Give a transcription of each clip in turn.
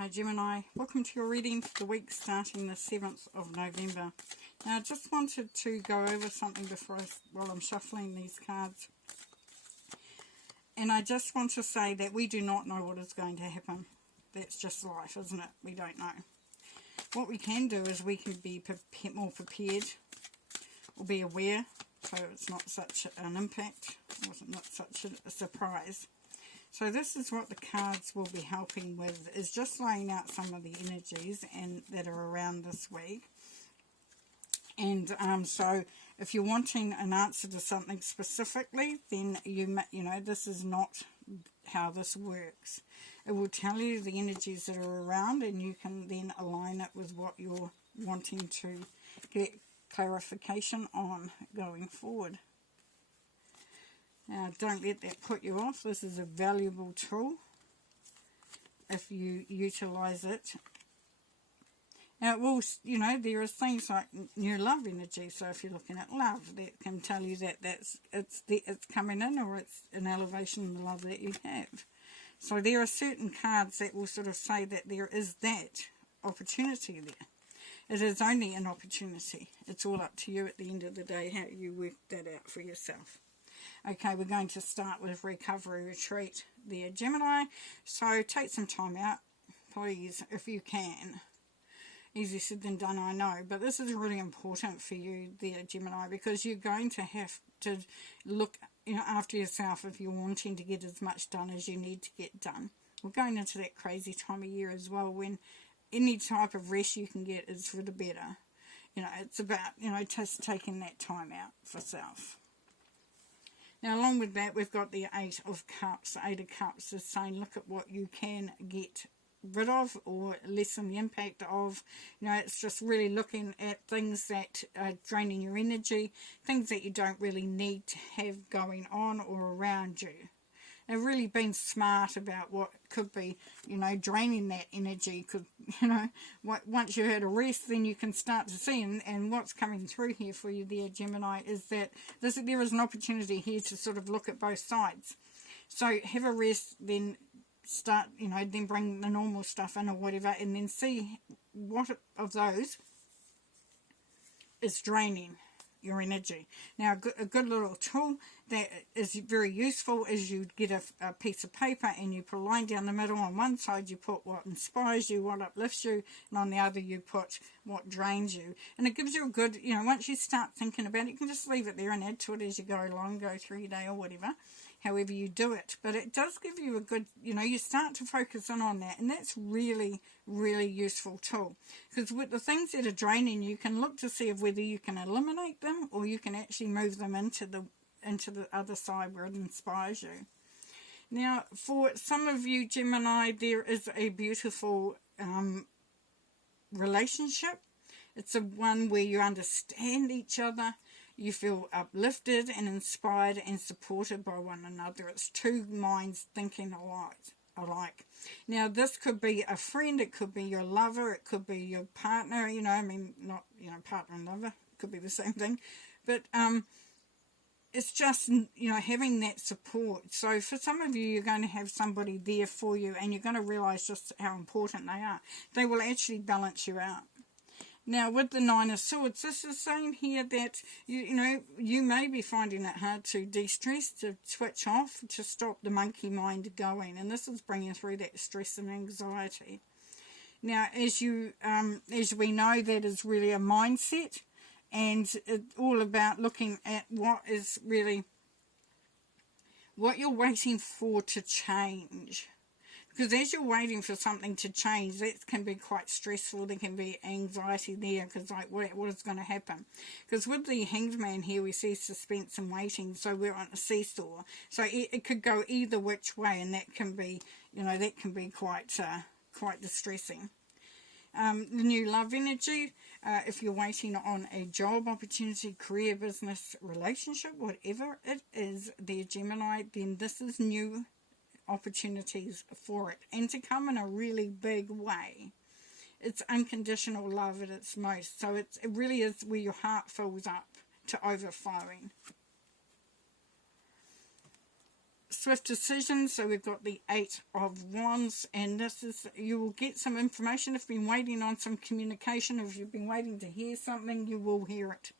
Hi Gemini, welcome to your reading for the week starting the 7th of November. Now I just wanted to go over something while I'm shuffling these cards. And I just want to say that we do not know what is going to happen. That's just life, isn't it? We don't know. What we can do is we can be more prepared or be aware, so it's not such an impact, or not such a surprise. So this is what the cards will be helping with, is just laying out some of the energies that are around this week. And so if you're wanting an answer to something specifically, then you know this is not how this works. It will tell you the energies that are around, and you can then align it with what you're wanting to get clarification on going forward. Now, don't let that put you off. This is a valuable tool if you utilize it. Now, it will, there are things like new love energy. So if you're looking at love, that can tell you that it's coming in, or it's an elevation in the love that you have. So there are certain cards that will sort of say that there is that opportunity there. It is only an opportunity. It's all up to you at the end of the day how you work that out for yourself. Okay, we're going to start with Recovery Retreat there, Gemini. So take some time out, please, if you can. Easier said than done, I know. But this is really important for you there, Gemini, because you're going to have to look after yourself if you're wanting to get as much done as you need to get done. We're going into that crazy time of year as well, when any type of rest you can get is for the better. It's about, just taking that time out for self. Now, along with that, we've got the Eight of Cups. The Eight of Cups is saying, look at what you can get rid of or lessen the impact of. It's just really looking at things that are draining your energy, things that you don't really need to have going on or around you. And really being smart about what could be, draining that energy. Could, once you had a rest, then you can start to see. And what's coming through here for you there, Gemini, is that there is an opportunity here to sort of look at both sides. So have a rest, then start, then bring the normal stuff in or whatever, and then see what of those is draining your energy. Now, a good little tool that is very useful is you get a piece of paper and you put a line down the middle. On one side you put what inspires you, what uplifts you, and on the other you put what drains you. And it gives you a good, once you start thinking about it, you can just leave it there and add to it as you go along, go through your day or whatever, however you do it. But it does give you a good, you start to focus in on that, and that's really, really useful tool. Because with the things that are draining, you can look to see whether you can eliminate them or you can actually move them into the other side where it inspires you. Now, for some of you, Gemini, there is a beautiful relationship. It's a one where you understand each other. You feel uplifted and inspired and supported by one another. It's two minds thinking alike. Now, this could be a friend, it could be your lover, it could be your partner, not, partner and lover, it could be the same thing. But it's just, having that support. So for some of you, you're going to have somebody there for you, and you're going to realize just how important they are. They will actually balance you out. Now, with the Nine of Swords, this is saying here that, you may be finding it hard to de-stress, to switch off, to stop the monkey mind going. And this is bringing through that stress and anxiety. Now, as we know, that is really a mindset. And it's all about looking at what you're waiting for to change. Because as you're waiting for something to change, that can be quite stressful. There can be anxiety there, because what is going to happen? Because with the Hanged Man here, we see suspense and waiting. So we're on a seesaw. So it could go either which way, and that can be, quite distressing. The new love energy, if you're waiting on a job opportunity, career, business, relationship, whatever it is there, Gemini, then this is new opportunities for it, and to come in a really big way. It's unconditional love at its most. So it really is where your heart fills up to overflowing. swift decisions. So we've got the 8 of Wands, and this is, you will get some information. If you've been waiting on some communication, if you've been waiting to hear something, you will hear it.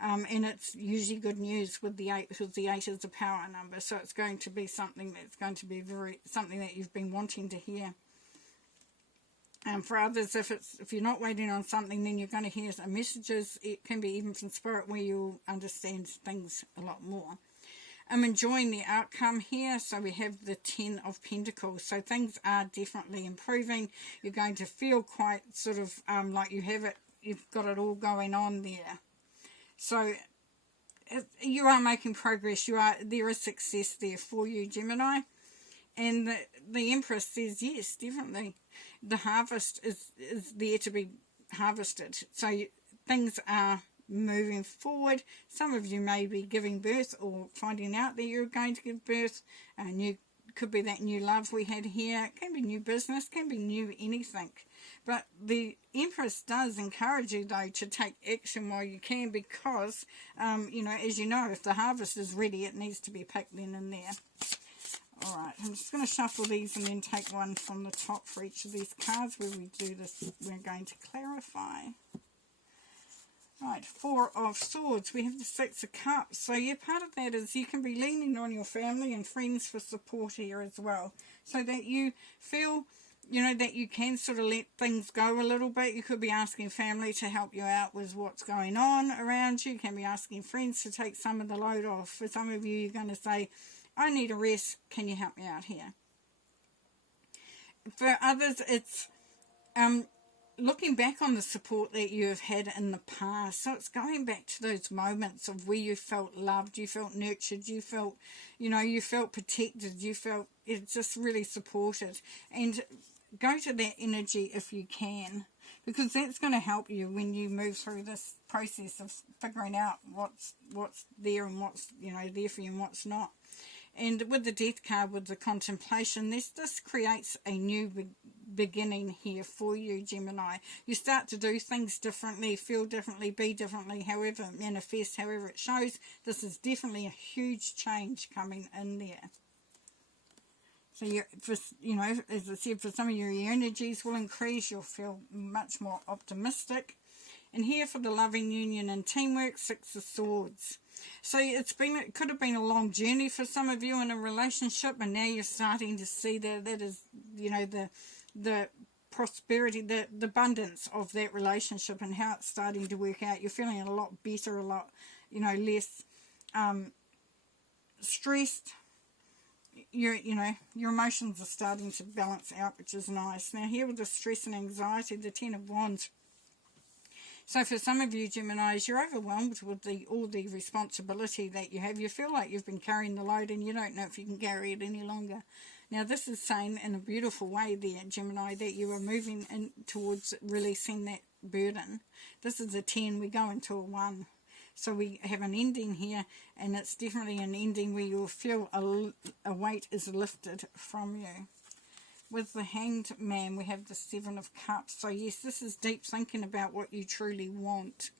And it's usually good news with the 8, because the 8 is a power number. So it's going to be something that's going to be something that you've been wanting to hear. For others, if you're not waiting on something, then you're going to hear some messages. It can be even from Spirit, where you'll understand things a lot more. I'm enjoying the outcome here. So we have the 10 of Pentacles. So things are definitely improving. You're going to feel quite sort of like you've got it all going on there. So you are making progress. There is success there for you, Gemini. And the Empress says, yes, definitely. The harvest is there to be harvested. So things are moving forward. Some of you may be giving birth or finding out that you're going to give birth. Could be that new love we had here. It can be new business, can be new anything. But the Empress does encourage you, though, to take action while you can, because, as you know, if the harvest is ready, it needs to be picked then and there. Alright, I'm just going to shuffle these and then take one from the top for each of these cards. Where we do this, we're going to clarify. Right, 4 of Swords. We have the 6 of Cups. So yeah, part of that is you can be leaning on your family and friends for support here as well. So that you feel, that you can sort of let things go a little bit. You could be asking family to help you out with what's going on around you. You can be asking friends to take some of the load off. For some of you, you're going to say, I need a rest, can you help me out here? For others, it's looking back on the support that you have had in the past. So it's going back to those moments of where you felt loved, you felt nurtured, you felt, you felt protected, you felt just really supported. And go to that energy if you can, because that's going to help you when you move through this process of figuring out what's there and what's, there for you and what's not. And with the Death card, with the contemplation, this creates a new beginning here for you, Gemini. You start to do things differently, feel differently, be differently, however it manifests, however it shows. This is definitely a huge change coming in there. So, as I said, for some of you, your energies will increase. You'll feel much more optimistic. And here for the loving union and teamwork, 6 of Swords. So it could have been a long journey for some of you in a relationship, and now you're starting to see that is, the prosperity, the abundance of that relationship and how it's starting to work out. You're feeling a lot better, a lot, less stressed. Your emotions are starting to balance out, which is nice. Now here with the stress and anxiety, the 10 of Wands. So for some of you, Geminis, you're overwhelmed with all the responsibility that you have. You feel like you've been carrying the load and you don't know if you can carry it any longer. Now this is saying in a beautiful way there, Gemini, that you are moving in towards releasing that burden. This is a 10, we go into a 1. So we have an ending here, and it's definitely an ending where you'll feel a weight is lifted from you. With the Hanged Man, we have the 7 of Cups. So yes, this is deep thinking about what you truly want.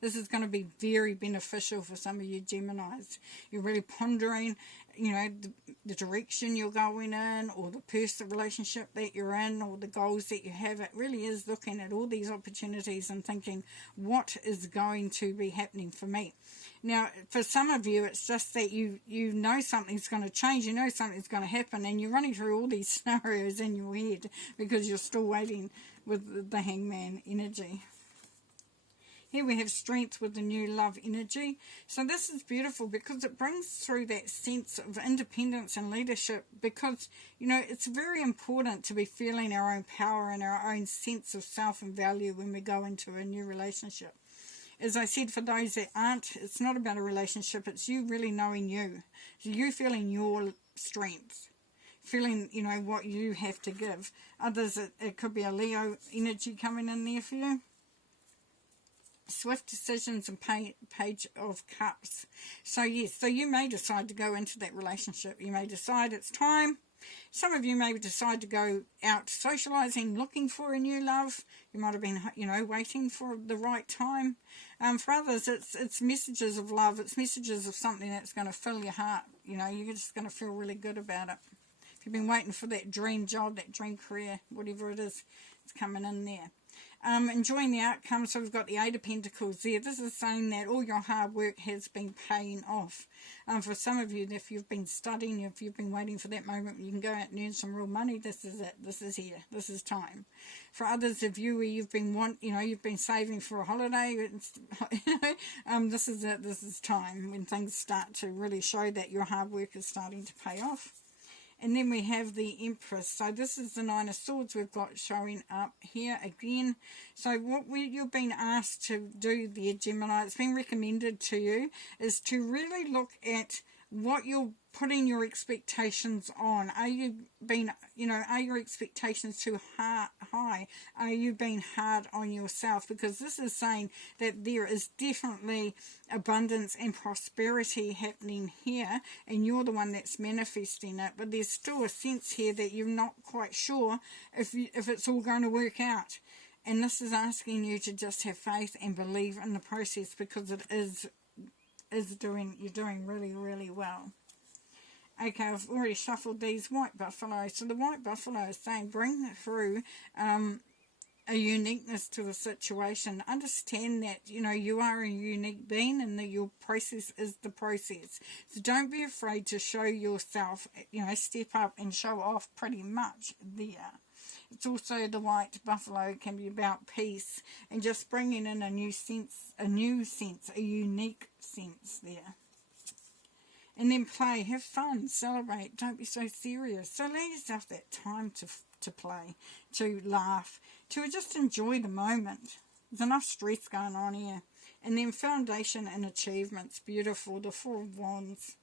This is going to be very beneficial for some of you Geminis. You're really pondering, the direction you're going in, or the personal relationship that you're in, or the goals that you have. It really is looking at all these opportunities and thinking, what is going to be happening for me? Now, for some of you, it's just that you know something's going to change, you know something's going to happen, and you're running through all these scenarios in your head because you're still waiting with the Hangman energy. Here we have Strength with the new love energy. So this is beautiful because it brings through that sense of independence and leadership, because, it's very important to be feeling our own power and our own sense of self and value when we go into a new relationship. As I said, for those that aren't, it's not about a relationship. It's you really knowing you. So you feeling your strength. Feeling, what you have to give. Others, it could be a Leo energy coming in there for you. Swift decisions and Page of Cups. So yes, so you may decide to go into that relationship. You may decide it's time. Some of you may decide to go out socialising, looking for a new love. You might have been, you know, waiting for the right time. For others, it's messages of love. It's messages of something that's going to fill your heart. You know, you're just going to feel really good about it. If you've been waiting for that dream job, that dream career, whatever it is, it's coming in there. Enjoying the outcome, so we've got the Eight of Pentacles there. This is saying that all your hard work has been paying off. For some of you, if you've been studying, if you've been waiting for that moment you can go out and earn some real money, this is it. This is here. This is time. For others of you, where you've been you've been saving for a holiday, this is it. This is time when things start to really show that your hard work is starting to pay off. And then we have the Empress. So this is the Nine of Swords we've got showing up here again. So what you've been asked to do there, Gemini, it's been recommended to you, is to really look at what you're putting your expectations on. Are you being, are your expectations too high? Are you being hard on yourself? Because this is saying that there is definitely abundance and prosperity happening here, and you're the one that's manifesting it. But there's still a sense here that you're not quite sure if it's all going to work out. And this is asking you to just have faith and believe in the process, because it you're doing really, really well. Okay, I've already shuffled these white buffaloes. So the white buffalo is saying bring through a uniqueness to the situation. Understand that, you are a unique being, and that your process is the process. So don't be afraid to show yourself, step up and show off pretty much there. It's also the white buffalo can be about peace and just bringing in a unique sense there. And then play, have fun, celebrate, don't be so serious. So allow yourself that time to play, to laugh, to just enjoy the moment. There's enough stress going on here. And then foundation and achievements, beautiful, the Four of Wands.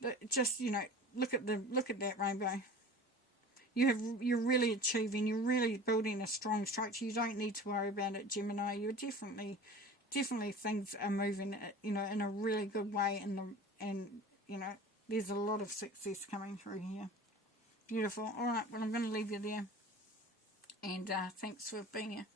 But just, look at that rainbow. You're really achieving. You're really building a strong structure. You don't need to worry about it, Gemini. You're definitely things are moving, in a really good way, and there's a lot of success coming through here. Beautiful. All right. Well, I'm going to leave you there, and thanks for being here.